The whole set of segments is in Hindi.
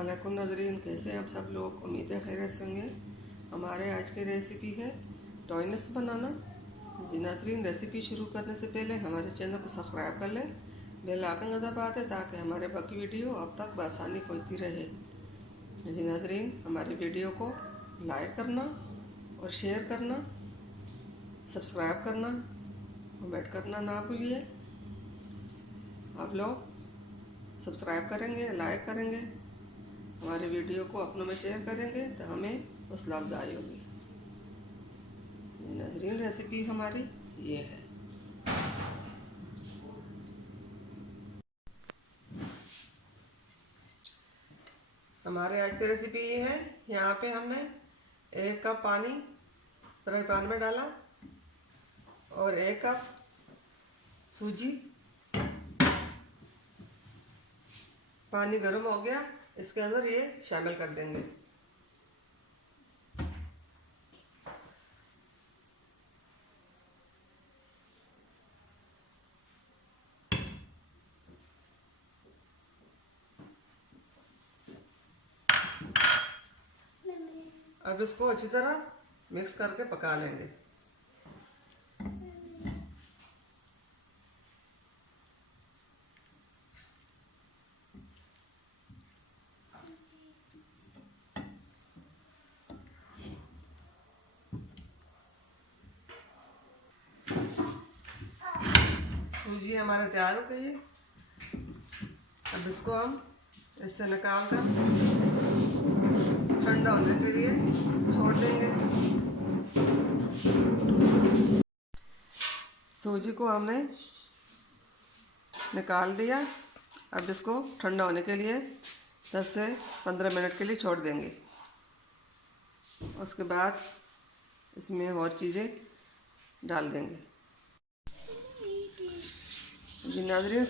अस्सलामुअलैकुम नाज़रीन, कैसे हैं आप सब लोग। उम्मीद है खैरियत से होंगे। हमारे आज की रेसिपी है टोइस बनाना। जी नाज़रीन, रेसिपी शुरू करने से पहले हमारे चैनल को सब्सक्राइब कर लें, बेल आइकन दबा दें ताकि हमारे बाकी वीडियो अब तक बआसानी पहुंचती रहे। जी नाज़रीन, हमारी वीडियो को लाइक करना और शेयर करना, सब्सक्राइब करना, कमेंट करना ना भूलिए। आप लोग सब्सक्राइब करेंगे, लाइक करेंगे, हमारे वीडियो को अपनों में शेयर करेंगे तो हमें हौसला अफजाई होगी। नाज़रीन, रेसिपी हमारी ये है। हमारे आज की रेसिपी ये है। यहाँ पे हमने 1 कप पानी फ्राई पैन में डाला और 1 कप सूजी। पानी गर्म हो गया, इसके अंदर ये शामिल कर देंगे। अब इसको अच्छी तरह मिक्स करके पका लेंगे। सूजी हमारे तैयार हो गई है। अब इसको हम इससे निकाल कर ठंडा होने के लिए छोड़ देंगे। सूजी को हमने निकाल दिया। अब इसको ठंडा होने के लिए 10 से 15 मिनट के लिए छोड़ देंगे। उसके बाद इसमें और चीज़ें डाल देंगे। जी नाज़रीन,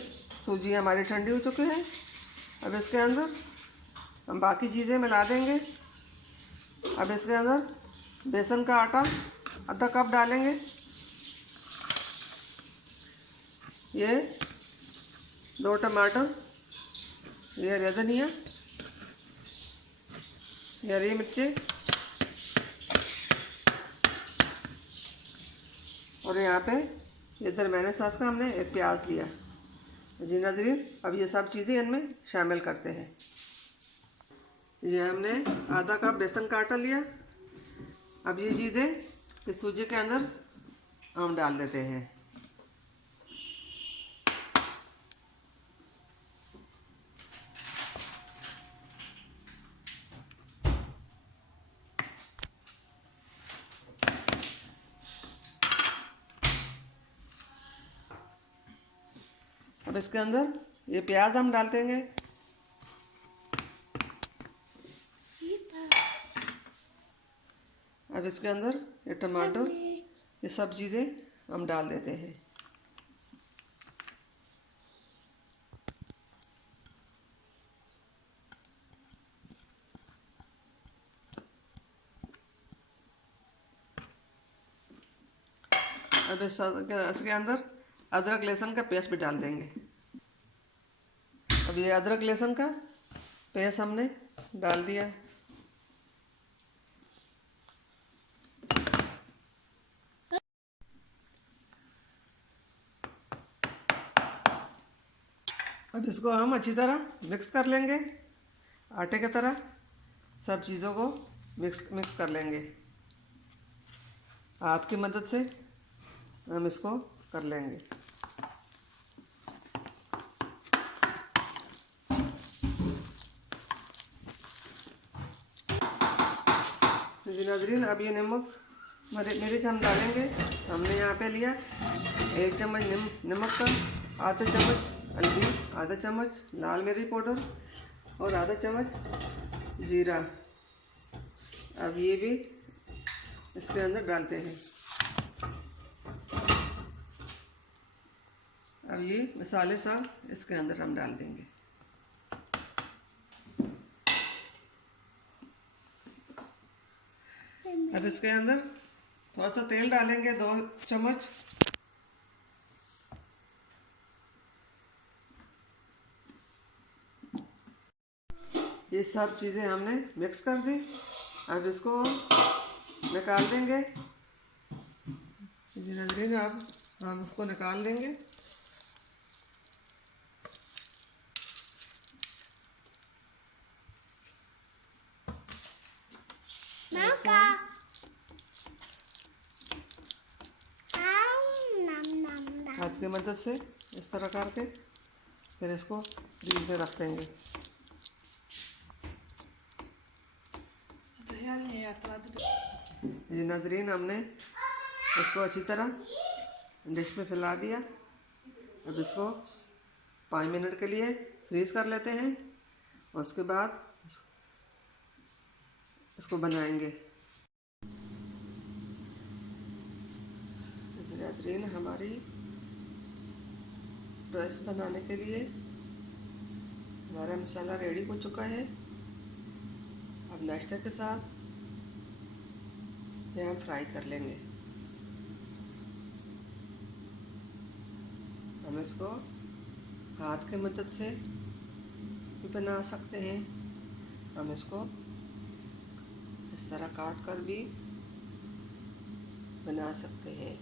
सूजी हमारी ठंडी हो चुकी है। अब इसके अंदर हम बाकी चीज़ें मिला देंगे। अब इसके अंदर बेसन का आटा आधा कप डालेंगे। ये 2 टमाटर, ये हरी धनिया, ये हरी मिर्ची और यहाँ पे ये दरमियाने साइज का हमने 1 प्याज लिया। जी नाज़रीन, अब ये सब चीज़ें इनमें शामिल करते हैं। ये हमने आधा कप बेसन का आटा लिया। अब ये चीज़ें इस सूजी के अंदर हम डाल देते हैं। अब इसके अंदर ये प्याज हम डाल देंगे। अब इसके अंदर ये टमाटर, ये सब चीज़ें हम डाल देते हैं। अब इसके अंदर अदरक लहसुन का पेस्ट भी डाल देंगे। अब ये अदरक लहसुन का पेस्ट हमने डाल दिया। अब इसको हम अच्छी तरह मिक्स कर लेंगे। आटे की तरह सब चीज़ों को मिक्स कर लेंगे। हाथ की मदद से हम इसको कर लेंगे। जी नाज़रीन, अब ये नमक मिर्च हम डालेंगे। हमने यहाँ पे लिया 1 चम्मच नमक का, आधा चम्मच हल्दी, आधा चम्मच लाल मिर्च पाउडर और आधा चम्मच ज़ीरा। अब ये भी इसके अंदर डालते हैं। अब ये मसाले सब इसके अंदर हम डाल देंगे। अब इसके अंदर थोड़ा सा तेल डालेंगे, 2 चम्मच। ये सब चीज़ें हमने मिक्स कर दी। अब इसको निकाल देंगे। जी नाज़रीन, अब हम इसको निकाल देंगे। हाथ की मदद से इस तरह करके फिर इसको फ्रीज में रख देंगे। जी नाज़रीन, हमने इसको अच्छी तरह डिश में फैला दिया। अब इसको 5 मिनट के लिए फ्रीज़ कर लेते हैं। उसके बाद इसको बनाएंगे। जी नाज़रीन, हमारी ट्विस बनाने के लिए हमारा मसाला रेडी हो चुका है। अब नाश्ते के साथ ये हम फ्राई कर लेंगे। हम इसको हाथ की मदद से भी बना सकते हैं। हम इसको इस तरह काट कर भी बना सकते हैं।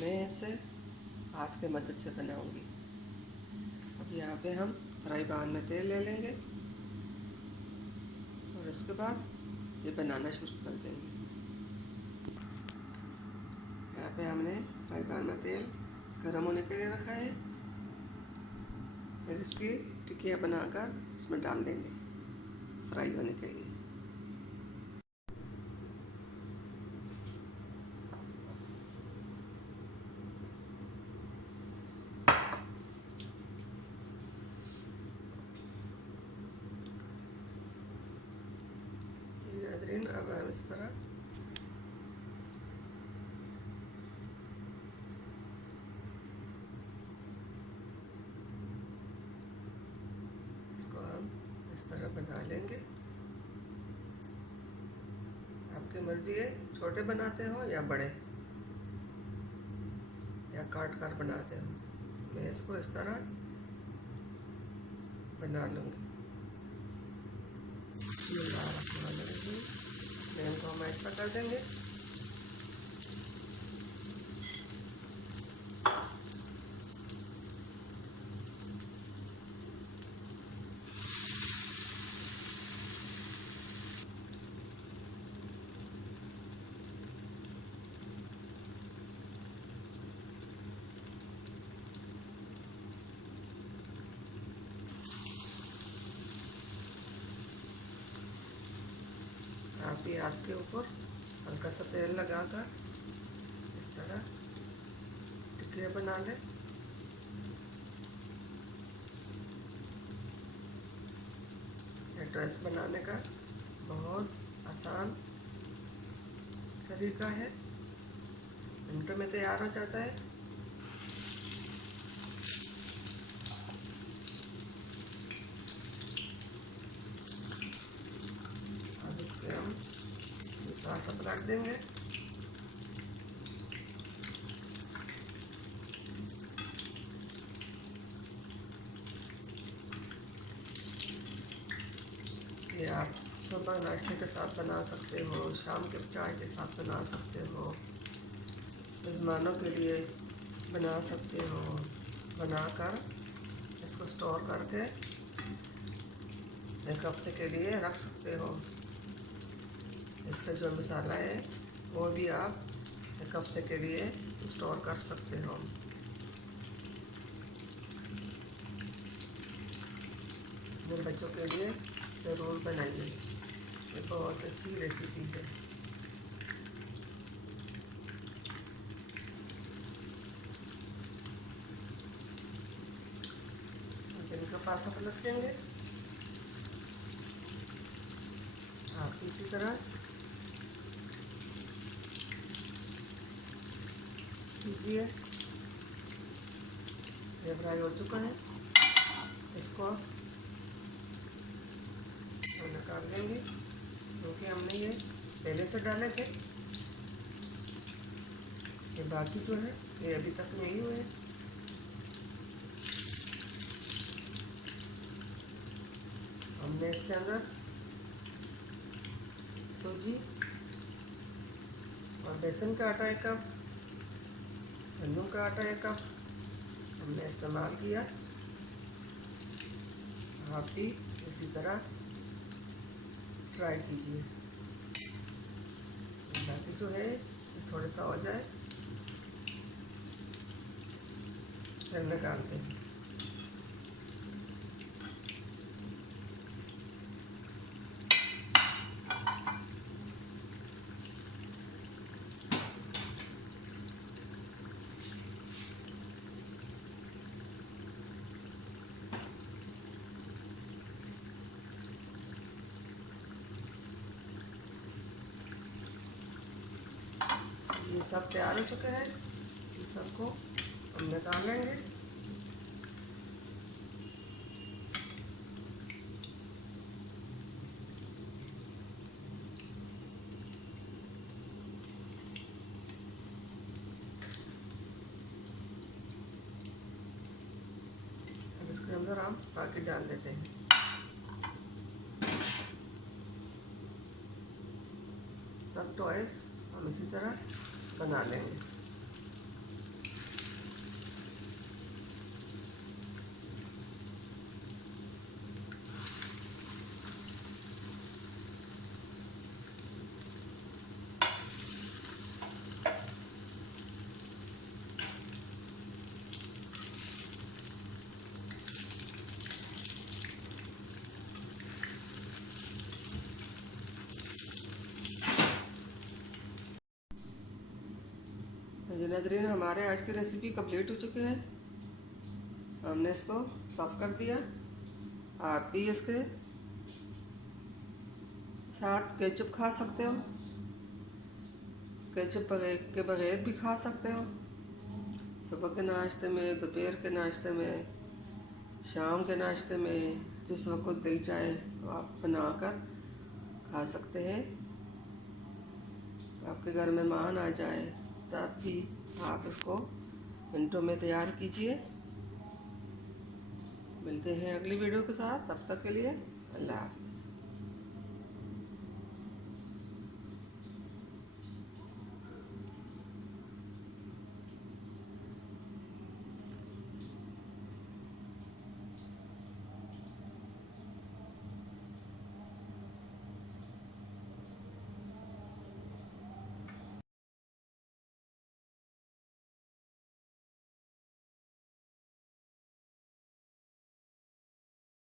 मैं इसे हाथ की मदद से बनाऊंगी। अब यहाँ पे हम फ्राई पैन में तेल ले लेंगे और इसके बाद ये बनाना शुरू कर देंगे। यहाँ पे हमने फ्राई पैन में तेल गरम होने के लिए रखा है। फिर इसकी टिक्कियाँ बनाकर इसमें डाल देंगे फ्राई होने के लिए। अब हम इस तरह इसको हम इस तरह बना लेंगे। आपकी मर्जी है, छोटे बनाते हो या बड़े या काट कर बनाते हो। मैं इसको इस तरह बना लूँगी। फ्लेम को हम ऐसा कर देंगे। आप भी हाथ के ऊपर हल्का सा तेल लगाकर इस तरह टिक्कियाँ बना लें। ये ड्रेस बनाने का बहुत आसान तरीका है, मिनटों में तैयार हो जाता है। अब इसके हम थोड़ा सा पलट देंगे। ये आप सुबह नाश्ते के साथ बना सकते हो, शाम के चाय के साथ बना सकते हो, मेज़मानों के लिए बना सकते हो। बनाकर इसको स्टोर करके 1 हफ्ते के लिए रख सकते हो। इसका जो मसाला है वो भी आप 1 हफ्ते के लिए स्टोर कर सकते हो। मेरे बच्चों के लिए ज़रूर बनाइए, ये बहुत अच्छी रेसिपी है। इनका पासा पलट देंगे। आप इसी तरह कीजिए। ये फ्राई हो चुका है, इसको निकाल देंगे क्योंकि हमने ये पहले से डाले थे। ये बाकी जो है ये अभी तक नहीं हुए। हमने हमने इसके अंदर सूजी और बेसन का आटा 1 कप, गंदम का आटा 1 कप हमने इस्तेमाल किया। आप भी इसी तरह ट्राई कीजिए। बाकी जो है थोड़ा सा हो जाए फिर निकालते हैं। ये सब तैयार हो चुके हैं, ये सबको हम निकाल लेंगे। अब इसके अंदर हम पैकेट डाल देते हैं। सब टॉयस हम इसी तरह बना लेंगे। जी नाज़रीन, हमारे आज की रेसिपी कंप्लीट हो चुकी है। हमने इसको सर्व कर दिया। आप भी इसके साथ केचप खा सकते हो, केचप के बगैर भी खा सकते हो। सुबह के नाश्ते में, दोपहर के नाश्ते में, शाम के नाश्ते में, जिस वक्त दिल चाहे तो आप बनाकर खा सकते हैं। आपके घर मेहमान आ जाए तब भी आप इसको मिनटों में तैयार कीजिए। मिलते हैं अगली वीडियो के साथ, तब तक के लिए अल्लाह हाफ़िज़।